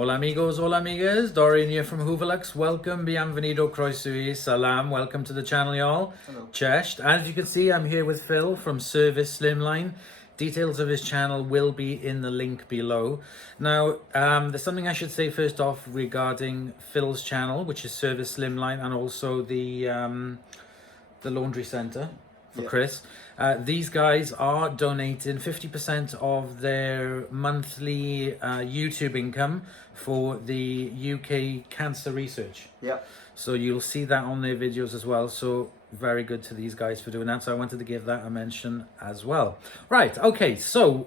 Hola amigos, hola amigas, Dorian here from Hoover. Welcome, bienvenido, croeso, salam, welcome to the channel y'all. Hello. Chesht. As you can see, I'm here with Phil from Servisslimline. Details of his channel will be in the link below. Now, there's something I should say first off regarding Phil's channel, which is Servisslimline, and also the laundry centre for Chris. These guys are donating 50% of their monthly YouTube income for the UK cancer research. Yeah. So you'll see that on their videos as well. So very good to these guys for doing that. So I wanted to give that a mention as well. Right, okay, so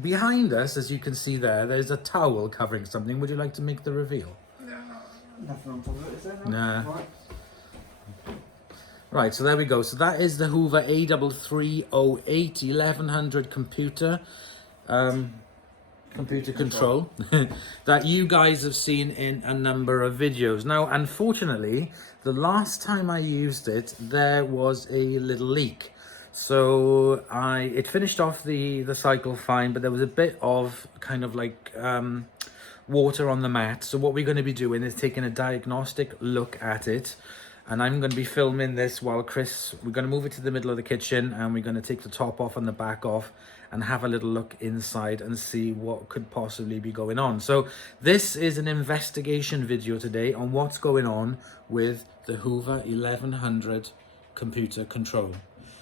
behind us, as you can see there, there's a towel covering something. Would you like to make the reveal? Nothing on top of it, is there? Nah. Right. Right, so there we go. So that is the Hoover A3308 1100 computer control that you guys have seen in a number of videos. Now, unfortunately, the last time I used it, there was a little leak. So it finished off the cycle fine, but there was a bit of kind of like water on the mat. So what we're going to be doing is taking a diagnostic look at it. And I'm going to be filming this while we're going to move it to the middle of the kitchen, and we're going to take the top off and the back off and have a little look inside and see what could possibly be going on. So this is an investigation video today on what's going on with the Hoover 1100 computer control.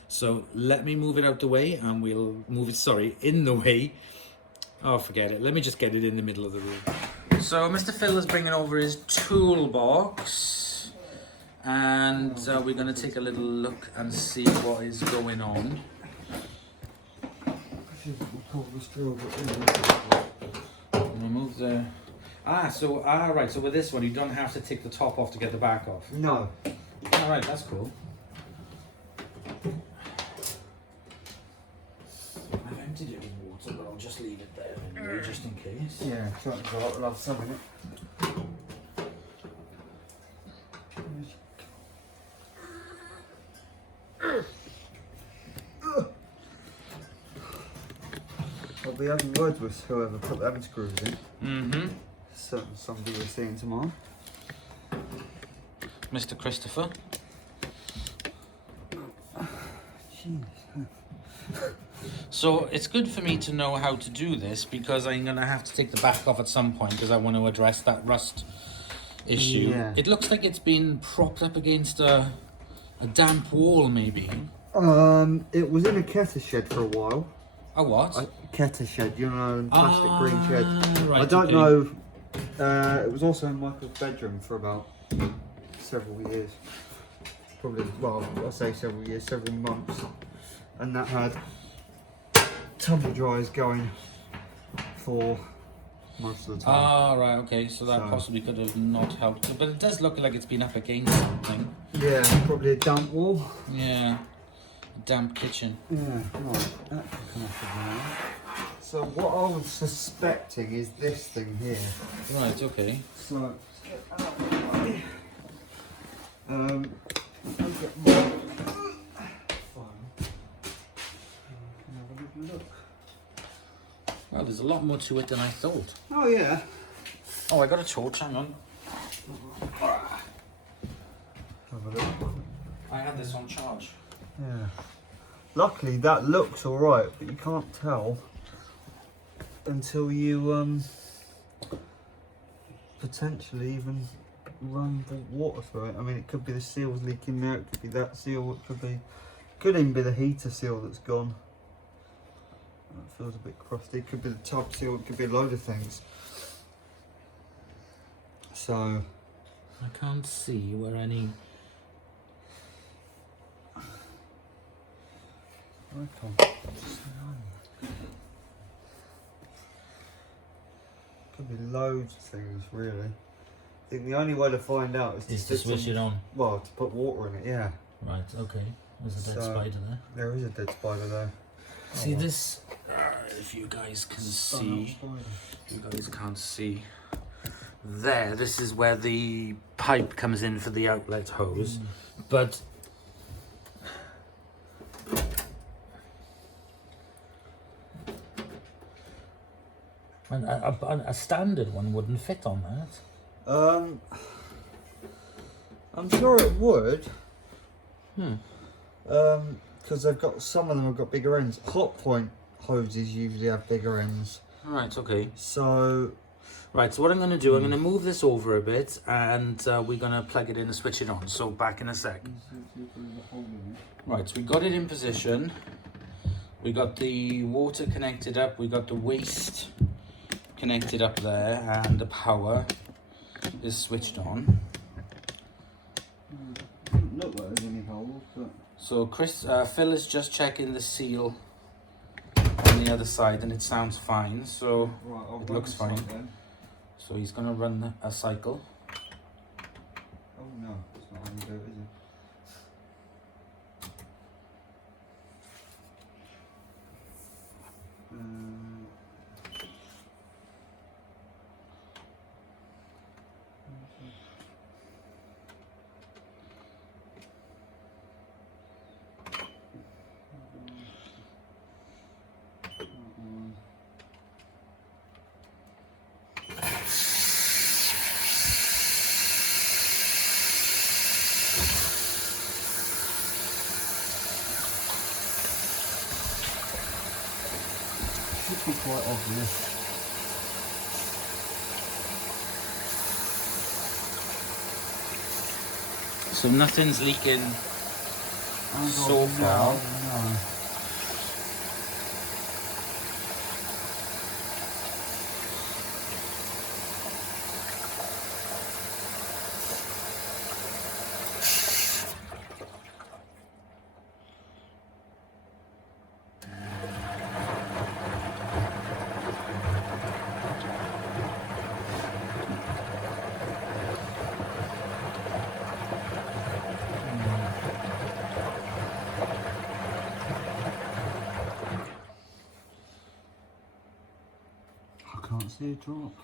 So let me move it out the way, and we'll move it, in the way. Oh, forget it. Let me just get it in the middle of the room. So Mr. Phil is bringing over his toolbox. And we're going to take a little look and see what is going on. Remove the... right, so with this one you don't have to take the top off to get the back off. No. Alright, that's cool. I've emptied it with water, but I'll just leave it there anyway, just in case. Yeah, I'll have some in it. I'll be having words with whoever put the having screws in. Mm-hmm. So somebody we're seeing tomorrow. Mr. Christopher. Jeez. So it's good for me to know how to do this, because I'm going to have to take the back off at some point because I want to address that rust issue. Yeah. It looks like it's been propped up against a damp wall, maybe. It was in a kettle shed for a while. A what? A kettle shed, you know, plastic green shed. Right, I don't know. It was also in Michael's bedroom for about several years. Probably, well, I say several years, several months. And that had tumble dryers going for most of the time. Right, okay. So that possibly could have not helped. But it does look like it's been up against something. Yeah, probably a damp wall. Yeah. A damp kitchen. Yeah, right. That can come off of now. So what I was suspecting is this thing here. Right, okay. So, I'll get my phone. Have a little look. Well, there's a lot more to it than I thought. Oh yeah. Oh, I got a torch, hang on. Have a look. I had this on charge. Yeah. Luckily that looks alright, but you can't tell until you potentially even run the water through it. I mean, it could be the seal's leaking there, it could be that seal, it could even be the heater seal that's gone. That feels a bit crusty. It could be the tub seal, it could be a load of things. So I can't see where any... Could be loads of things, really. I think the only way to find out is to switch it on. Well, to put water in it, yeah. Right, okay. There's a dead spider there. There is a dead spider there. See this? If you guys can see, you guys can't see. There, this is where the pipe comes in for the outlet hose, but And a standard one wouldn't fit on that. I'm sure it would. Hmm. Because they've got, some of them have got bigger ends. Hot point hoses usually have bigger ends. Right, okay. So Right, so what I'm going to do, I'm going to move this over a bit, and we're going to plug it in and switch it on. So back in a sec. Right, so we got it in position. We got the water connected up. We got the waste connected up there, and the power is switched on. doesn't look like there's any holes, but So Phil is just checking the seal on the other side, and it sounds fine. So right, it looks fine. So he's going to run a cycle. Oh no, it's not how you do it, is it? Should be quite obvious. So nothing's leaking so far. No. I can't see a drop.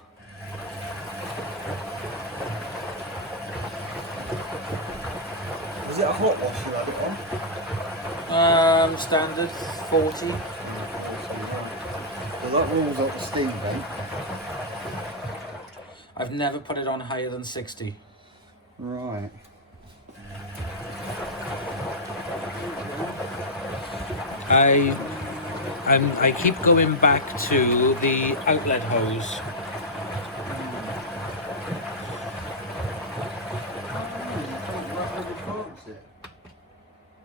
Is it a hot wash you had it on? Standard 40. Well, that rules out the steam vent. I've never put it on higher than 60. Right. I keep going back to the outlet hose.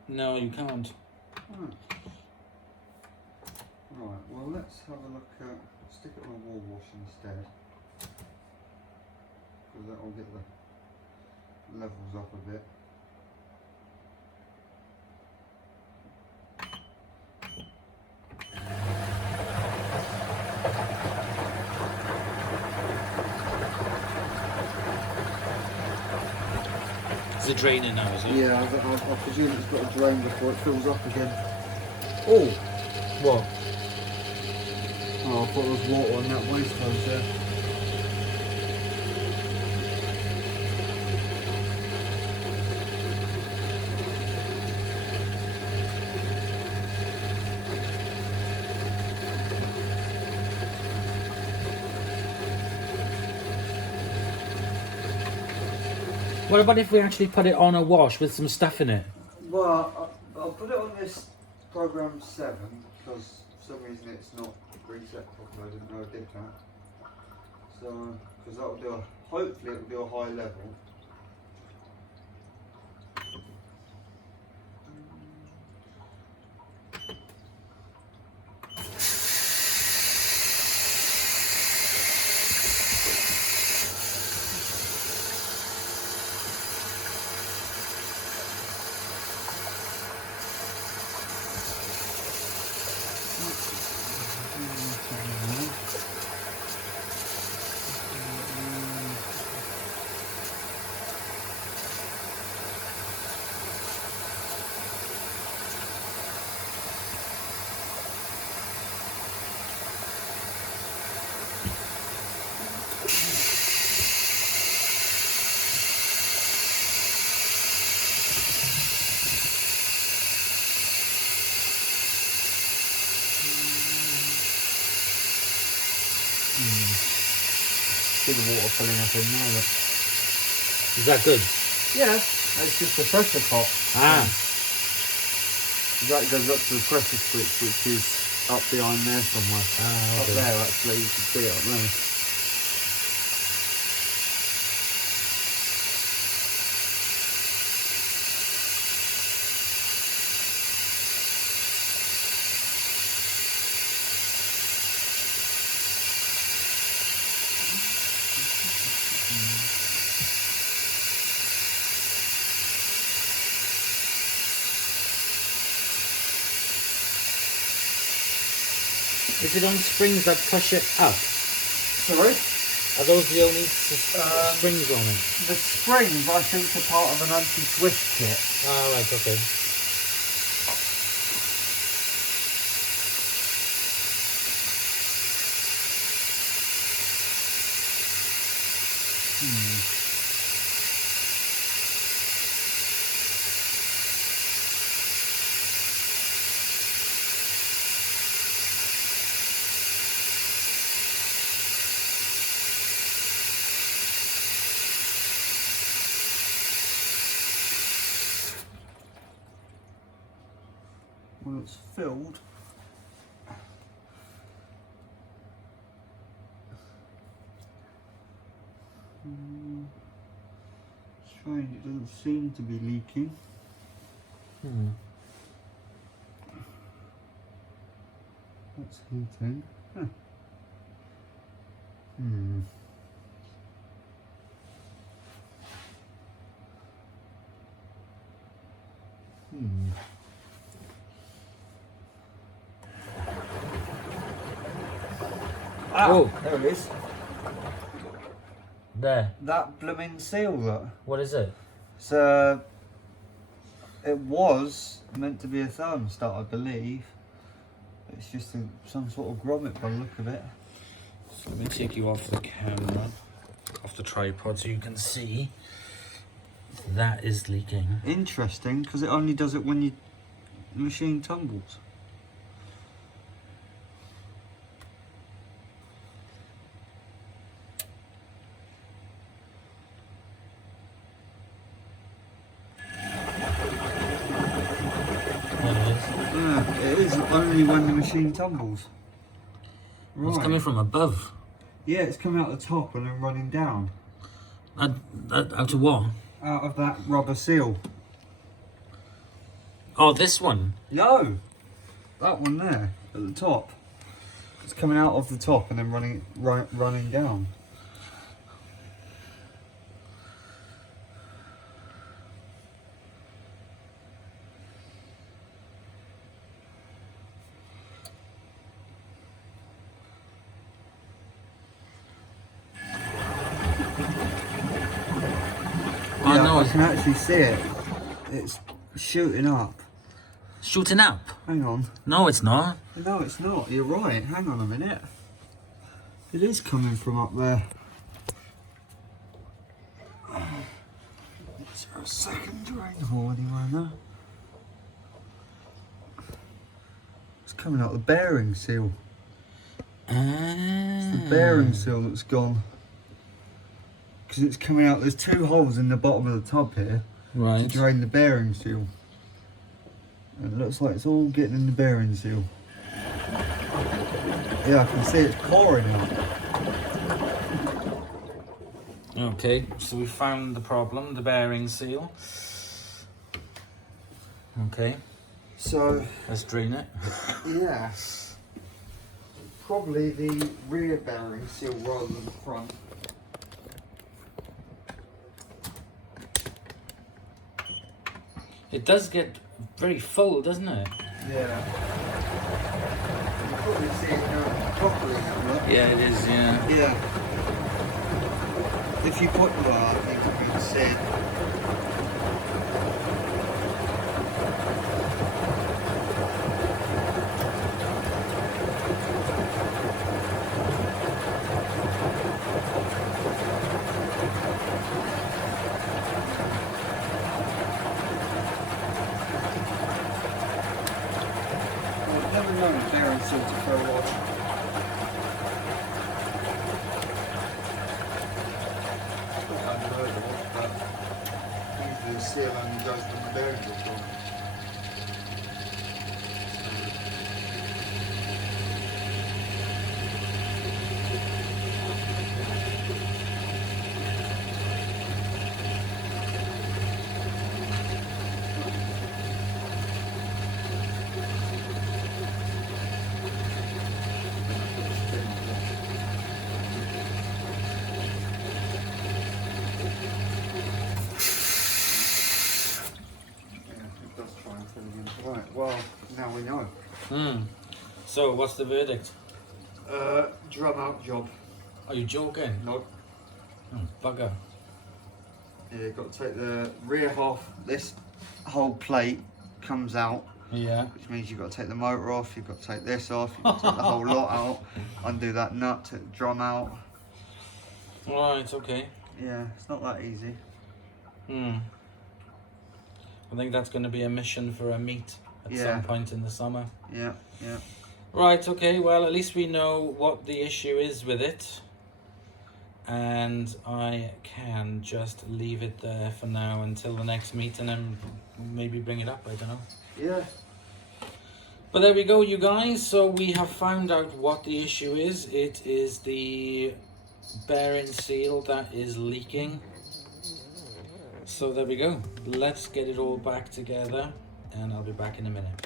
No, you can't. Right, well let's have a look at, stick it on a wall wash instead. Because that will get the levels up a bit. Is it draining now, is it? Yeah, I presume it's got a drain before it fills up again. Oh! What? Oh, I thought there was water on that waste hose there. What about if we actually put it on a wash with some stuff in it? Well, I'll put it on this program 7 because for some reason it's not reset properly. I didn't know it did that. So, because that will do a, hopefully it will do a high level. see the water filling up in there. Look. Is that good? Yeah, it's just a pressure pot. Ah. That goes up to the pressure switch, which is up behind there somewhere. Ah, okay. Up there, actually, you can see it up there. Is it on springs that push it up? Sorry? Are those the only springs on it? The springs, I think, are part of an anti-twist kit. Ah, right, okay. When it's filled, strange, it doesn't seem to be leaking. That's heating. Huh. Ah, Oh. there it is. There. That blooming seal, look. What is it? So, it was meant to be a thermostat, I believe. It's just some sort of grommet by the look of it. So let me take you off the camera, off the tripod, so you can see that is leaking. Interesting, because it only does it when the machine tumbles. It is only when the machine tumbles. Right. It's coming from above. Yeah, it's coming out the top and then running down. Out of what? Out of that rubber seal. Oh, this one? No! That one there, at the top. It's coming out of the top and then running down. Oh, Yeah, no, I can actually see it. It's shooting up. Shooting up? Hang on. No, it's not. No, it's not. You're right. Hang on a minute. It is coming from up there. Is there a second drain hole anywhere now? It's coming out the bearing seal. It's the bearing seal that's gone. Because it's coming out, there's two holes in the bottom of the tub here Right. to drain the bearing seal. And it looks like it's all getting in the bearing seal. Yeah, I can see it's pouring out. Okay, so we found the problem, the bearing seal. Okay, So, let's drain it. yeah. Probably the rear bearing seal rather than the front. It does get very full, doesn't it? Yeah. You can probably see it now properly now, look. Yeah, it is, yeah. Yeah. If you put, well, I think you can see it. I've never known a bearing seal to throw off. the seal only goes when the bearings are gone. Right, well, now we know. So, what's the verdict? Drum out job. Are you joking? No. Bugger. Yeah, you've got to take the rear half, this whole plate comes out. Yeah. Which means you've got to take the motor off, you've got to take this off, you've got to take the whole lot out, undo that nut, take the drum out. Right, okay. Yeah, it's not that easy. I think that's going to be a mission for a meet at some point in the summer. Yeah, yeah. Right, okay, well, at least we know what the issue is with it. And I can just leave it there for now until the next meet and then maybe bring it up, I don't know. Yeah. But there we go, you guys. So we have found out what the issue is. It is the bearing seal that is leaking. So there we go. Let's get it all back together and I'll be back in a minute.